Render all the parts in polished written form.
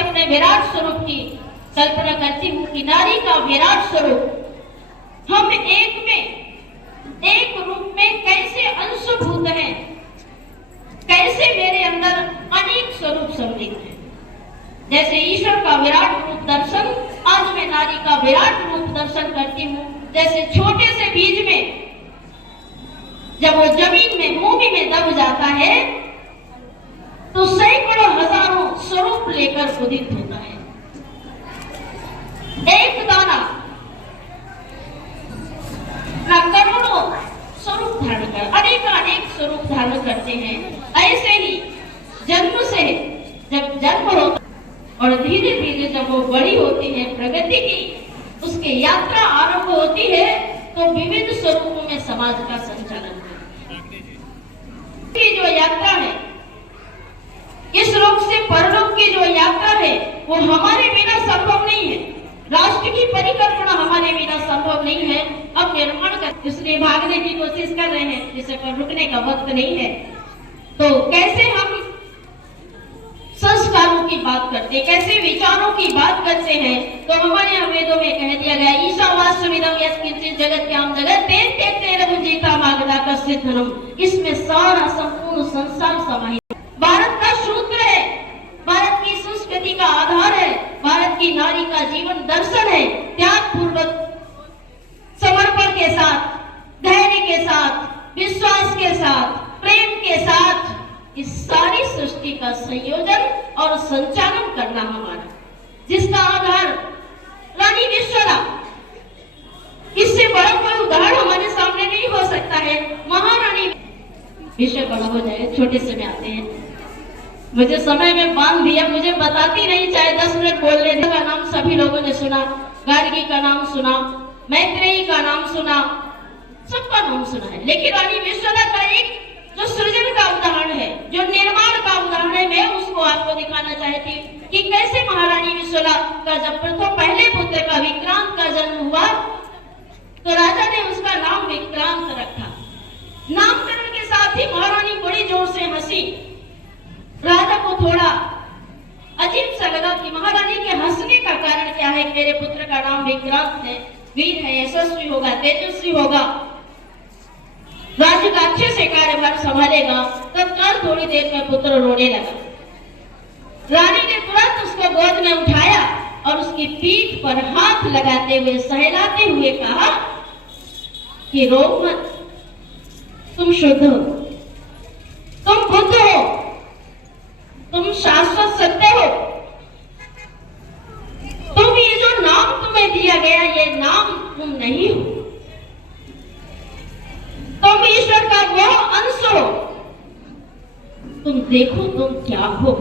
अपने विराट स्वरूप की कल्पना करती हूँ कि नारी का विराट स्वरूप हम एक रूप में कैसे अंशभूत हैं, कैसे मेरे अंदर अनेक स्वरूप सम्मिलित हैं। जैसे ईश्वर का विराट रूप दर्शन, आज मैं नारी का विराट रूप दर्शन करती हूँ। जैसे छोटे से बीज में जब वो जमीन में भूमि में दब जाता है तो सैकड़ों हजारों स्वरूप लेकर उदित होता है। एक दाना करोड़ों स्वरूप धारण कर अनेक स्वरूप धारण करते हैं। ऐसे ही जन्म से जब जन्म होता और धीरे धीरे जब वो बड़ी होती है, प्रगति की उसकी यात्रा आरंभ होती है, तो विविध स्वरूपों में समाज का संचालन की जो यात्रा है, इस लोक से परलोक की जो यात्रा है, वो हमारे बिना संभव नहीं है। राष्ट्र की परिकल्पना हमारे बिना संभव नहीं है। अब निर्माण कर, इसलिए भागने की कोशिश कर रहे हैं, जिसे पर रुकने का वक्त नहीं है। तो कैसे हम संस्कारों की बात करते हैं, कैसे विचारों की बात करते हैं, तो हमारे यहाँ वेदों में कह दिया गया, ईशावास्यमिदं यत्किंचित् जगत्याम जगत् तेन तेन जीता मागधा कश्चित् धनम। इसमें सारा संपूर्ण संसार समाहित। भारत का सूत्र है, भारत की संस्कृति का आधार है, भारत की नारी का जीवन दर्शन है। त्याग पूर्वक, समर्पण के साथ, धैर्य के साथ, विश्वास के साथ, प्रेम के साथ इस सारी सृष्टि का संयोजन और संचालन करना हमारा, जिसका आधार रानी विश्वला। इससे बड़ा कोई उदाहरण हमारे सामने नहीं हो सकता है। महारानी विषय बड़ा हो जाए, छोटे से में आते हैं। मुझे समय में बांध दिया, मुझे बताती नहीं, चाहे 10 मिनट बोल लेने का नाम सभी लोगों ने सुना, गार्गी का नाम सुना, मैत्रेयी का नाम सुना, सबका नाम सुना है। लेकिन रानी विश्वला का एक जो सृजन का उदाहरण है, जो निर्माण का उदाहरण है, मैं उसको आपको दिखाना चाहती हूँ कि कैसे महारानी विश्वला का जब प्रथम पहले पुत्र का विक्रांत का जन्म हुआ, तो राजा ने उसका नाम विक्रांत रखा। नामकरण के साथ ही महारानी बड़ी जोर से हंसी। राजा को थोड़ा अजीब सा लगा कि महारानी के हंसने का कारण क्या है। मेरे पुत्र का नाम विक्रांत है, वीर है, यशस्वी होगा, तेजस्वी होगा, राज्य का अच्छे से कार्यभार संभालेगा। तत्काल थोड़ी देर में पुत्र रोने लगा। रानी ने तुरंत उसको गोद में उठाया और उसकी पीठ पर हाथ लगाते हुए, सहलाते हुए कहा कि रो मत, तुम शुद्ध हो, तुम बुद्ध हो, तुम शाश्वत सत्य हो। तुम ये जो नाम तुम्हें दिया गया, ये नाम तुम नहीं हो, तुम ईश्वर का वो अंश हो। तुम देखो तुम क्या हो।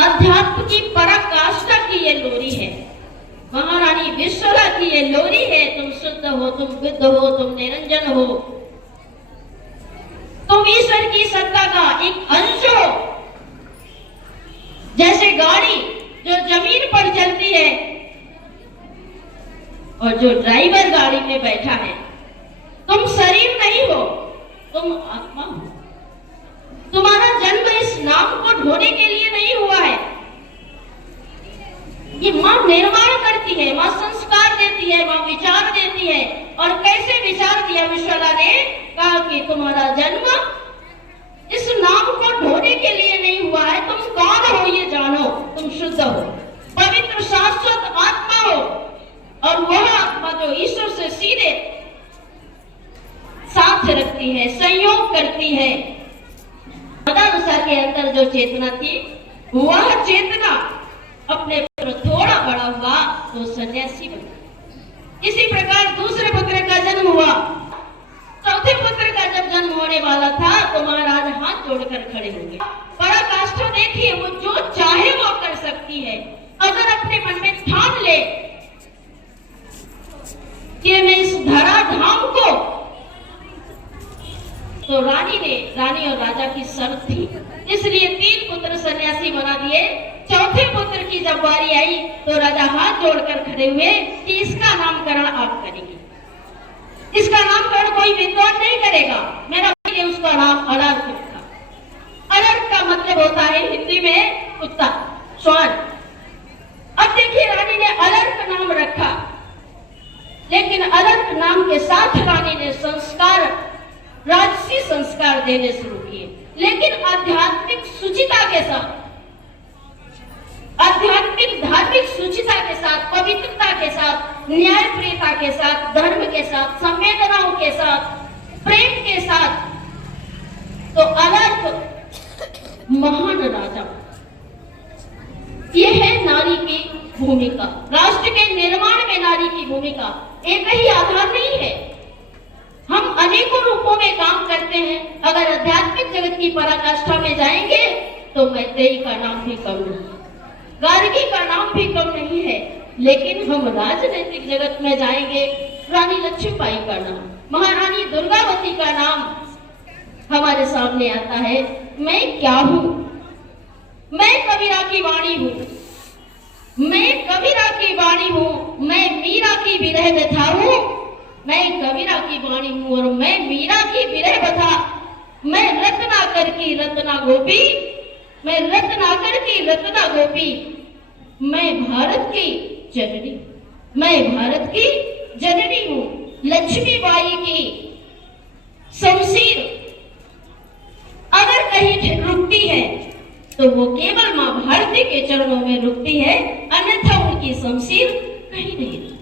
अध्यात्म की पराकाष्ठा की ये लोरी है, महारानी विश्वला की ये लोरी है। तुम शुद्ध हो, तुम बुद्ध हो, तुम निरंजन हो, तुम ईश्वर की सत्ता का एक अंश हो। जैसे गाड़ी जो जमीन पर चलती है और जो ड्राइवर गाड़ी में बैठा है, तुम शरीर नहीं हो, तुम आत्मा हो। तुम्हारा जन्म इस नाम को ढोने के लिए नहीं हुआ है। ये मां निर्माण करती है, मां संस्कार देती है, मां विचार देती है। और कैसे विचार दिया विश्वला ने? कहा कि तुम्हारा जन्म इस नाम को ढोने के लिए नहीं हुआ है। तुम कौन हो ये जानो, तुम शुद्ध हो, पवित्र शाश्वत आत्मा हो। और वह आत्मा जो ईश्वर से सीधे साथ रखती है, संयोग करती है। मदानुसा के अंदर जो चेतना थी, वह चेतना अपने थोड़ा बड़ा हुआ तो सन्यासी बना। इसी प्रकार दूसरे पुत्र का जन्म हुआ। चौथे पुत्र का जब जन्म होने वाला था तो महाराज हाथ जोड़कर खड़े हो गए। पराकाष्ठा देखिए, वो जो चाहे वो कर सकती है। अगर अपने मन में ठान ले कि मैं इस धराधाम को, तो रानी और राजा की शर्त थी, इसलिए 3 पुत्र सन्यासी बना दिए। चौथे पुत्र की जब बारी आई तो राजा हाथ जोड़कर खड़े हुए कि इसका नामकरण आप करेंगे। इसका नामकरण कोई विद्वान नहीं करेगा, मेरा भाई ने उसका नाम अनर्थ रखा। अनर्थ का मतलब होता है हिंदी में कुत्ता, श्वान। अब देखिए रानी ने अलर्क नाम रखा, लेकिन अलर्क नाम के साथ रानी ने संस्कार, राजसी संस्कार देने शुरू किए, लेकिन आध्यात्मिक शुचिता के साथ, आध्यात्मिक धार्मिक शुचिता के साथ, पवित्रता के साथ, न्यायप्रियता के साथ, धर्म के साथ, संवेदनाओं के साथ, प्रेम के साथ। तो अलर्क महान राजा, यह है नारी की भूमिका, राष्ट्र के निर्माण में नारी की भूमिका। एक ही आधार नहीं है, हम अनेकों रूपों में काम करते हैं। अगर आध्यात्मिक जगत की पराकाष्ठा में जाएंगे तो मैत्रेयी का नाम भी कम नहीं, गार्गी का नाम भी कम नहीं है। लेकिन हम राजनीतिक जगत में जाएंगे, रानी लक्ष्मीबाई का नाम, महारानी दुर्गावती का नाम हमारे सामने आता है। मैं क्या हूं? मैं कबीरा की वाणी हूं, मैं कबीरा की वाणी हूं, मैं मीरा की विरह व्यथा हूं। मैं कबीरा की वाणी हूं और मैं मीरा की विरह व्यथा। मैं रत्नाकर की रत्ना गोपी, मैं रत्नाकर की रत्ना गोपी। मैं भारत की जननी, मैं भारत की जननी हूं। लक्ष्मीबाई की शमशीर अगर कहीं रुकती है तो वो केवल मां भारती के चरणों में रुकती है, अन्यथा उनकी शमशीर कहीं नहीं रुकती।